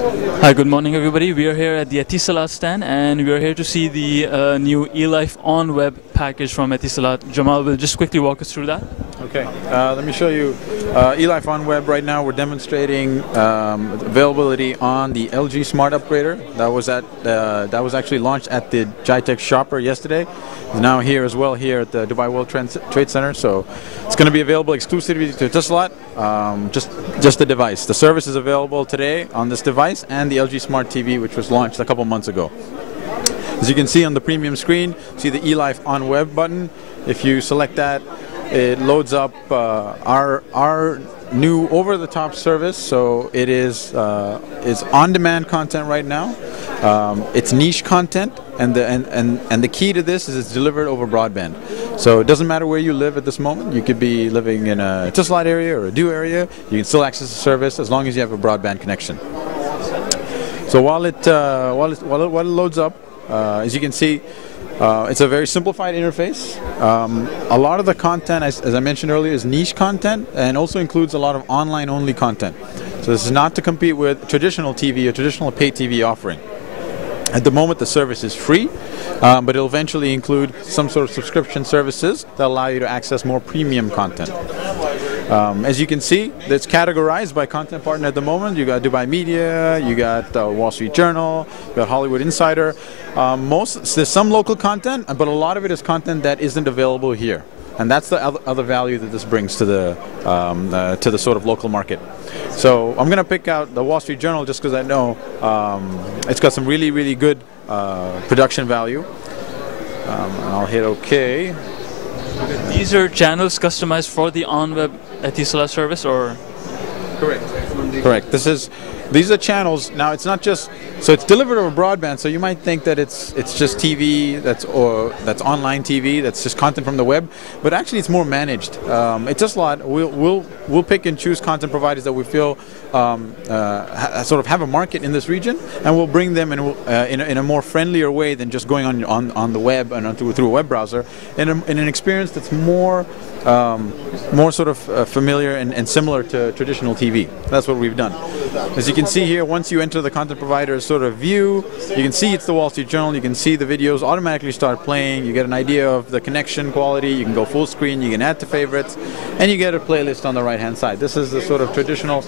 Hi, good morning everybody. We are here at the Etisalat stand and we are here to see the new eLife On Web package from Etisalat. Jamal will just quickly walk us through that. Okay, let me show you eLife On Web. Right now we're demonstrating availability on the LG Smart Upgrader. That was actually launched at the Jitech Shopper yesterday. It's now here as well here at the Dubai World Trade Center. So it's going to be available exclusively to Etisalat, just the device. The service is available today on this device and the LG Smart TV, which was launched a couple months ago. As you can see on the premium screen, see the eLife On Web button. If you select that, it loads up our new over-the-top service. So it is on-demand content right now. It's niche content, and the key to this is it's delivered over broadband. So it doesn't matter where you live at this moment. You could be living in a Etisalat area or a DU area. You can still access the service as long as you have a broadband connection. So while it loads up, as you can see, it's a very simplified interface. A lot of the content, as I mentioned earlier, is niche content and also includes a lot of online-only content. So this is not to compete with traditional TV or traditional pay TV offering. At the moment, the service is free, but it'll eventually include some sort of subscription services that allow you to access more premium content. As you can see, it's categorized by content partner at the moment. You got Dubai Media, you got Wall Street Journal, you got Hollywood Insider. There's some local content, but a lot of it is content that isn't available here. And that's the other value that this brings to the sort of local market. So I'm going to pick out the Wall Street Journal just because I know it's got some really, really good production value. I'll hit OK. These are channels customized for the On-Web Etisalat service, or? Correct. Correct. These are channels. Now it's not just, so it's delivered over broadband. So you might think that it's just TV that's online TV, that's just content from the web, but actually it's more managed. It's just a lot. We'll pick and choose content providers that we feel sort of have a market in this region, and we'll bring them in a more friendlier way than just going on the web and through a web browser, in an experience that's more sort of familiar and similar to traditional TV. That's what we've done. As you can see here, once you enter the content provider's sort of view, you can see it's the Wall Street Journal. You can see the videos automatically start playing. You get an idea of the connection quality. You can go full screen. You can add to favorites, and you get a playlist on the right-hand side. This is the sort of traditional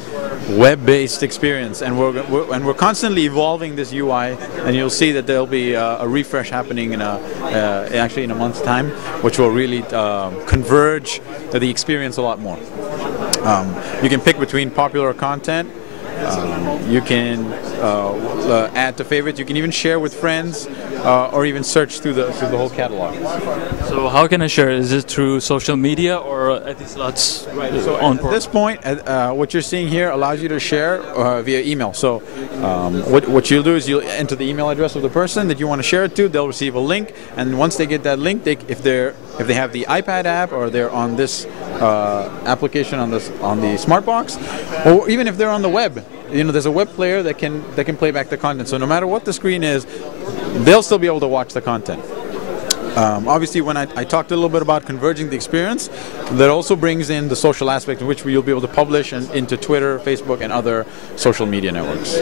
web-based experience, and we're constantly evolving this UI. And you'll see that there'll be a refresh happening actually in a month's time, which will really converge the experience a lot more. You can pick between popular content. You can add to favorites. You can even share with friends, or even search through the whole catalog. So how can I share? Is it through social media or Etisalat's own portal? At this point, what you're seeing here allows you to share via email. So what you'll do is you'll enter the email address of the person that you want to share it to. They'll receive a link, and once they get that link, if they have the iPad app or they're on this application on the smart box, or even if they're on the web, there's a web player that can play back the content. So no matter what the screen is, they'll still be able to watch the content. Obviously, when I talked a little bit about converging the experience, that also brings in the social aspect in which you'll be able to publish into Twitter, Facebook, and other social media networks.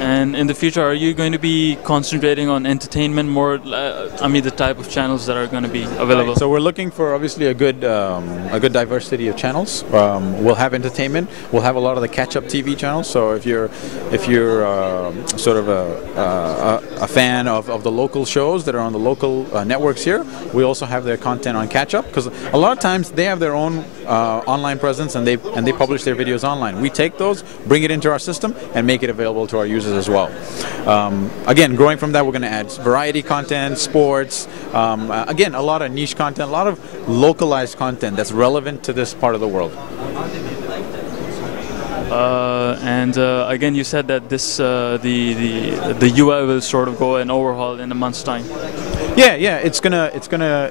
And in the future, are you going to be concentrating on entertainment more? The type of channels that are going to be available. So we're looking for obviously a good diversity of channels. We'll have entertainment. We'll have a lot of the catch-up TV channels. So if you're sort of a fan of the local shows that are on the local networks here, we also have their content on catch-up, because a lot of times they have their own online presence and they publish their videos online. We take those, bring it into our system, and make it available to our users as well. Again, growing from that, we're going to add variety content, sports, again, a lot of niche content, a lot of localized content that's relevant to this part of the world. Again, you said that this the UI will sort of go and overhaul in a month's time. Yeah, it's gonna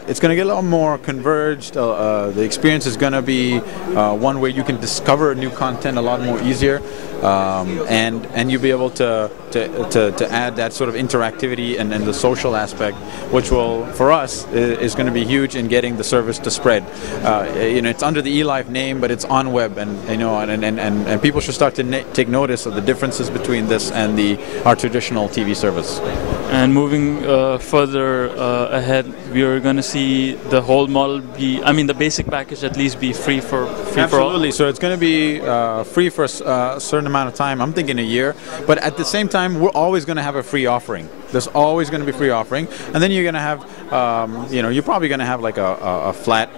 get a lot more converged. The experience is gonna be one where you can discover new content a lot more easier, and you'll be able to add that sort of interactivity and the social aspect, which will, for us, is going to be huge in getting the service to spread. It's under the eLife name, but it's on web, and people people should start to take notice of the differences between this and our traditional TV service. And moving further ahead, we are going to see the whole model be, I mean, the basic package at least be free for all. Absolutely. So it's going to be free for a certain amount of time. I'm thinking a year. But at the same time, we're always going to have a free offering. There's always going to be free offering, and then you're going to have, you're probably going to have like a flat,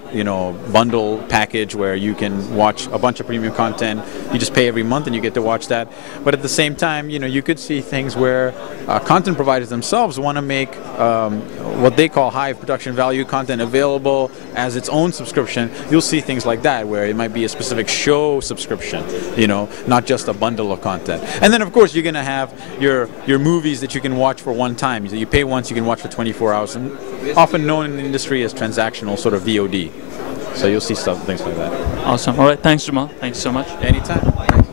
bundle package where you can watch a bunch of premium content. You just pay every month and you get to watch that. But at the same time, you could see things where content providers themselves want to make what they call high production value content available as its own subscription. You'll see things like that where it might be a specific show subscription, not just a bundle of content. And then of course you're going to have your movies that you can watch for one time. You pay once, you can watch for 24 hours, and often known in the industry as transactional sort of VOD. So you'll see things like that. Awesome. All right. Thanks, Jamal. Thanks so much. Anytime.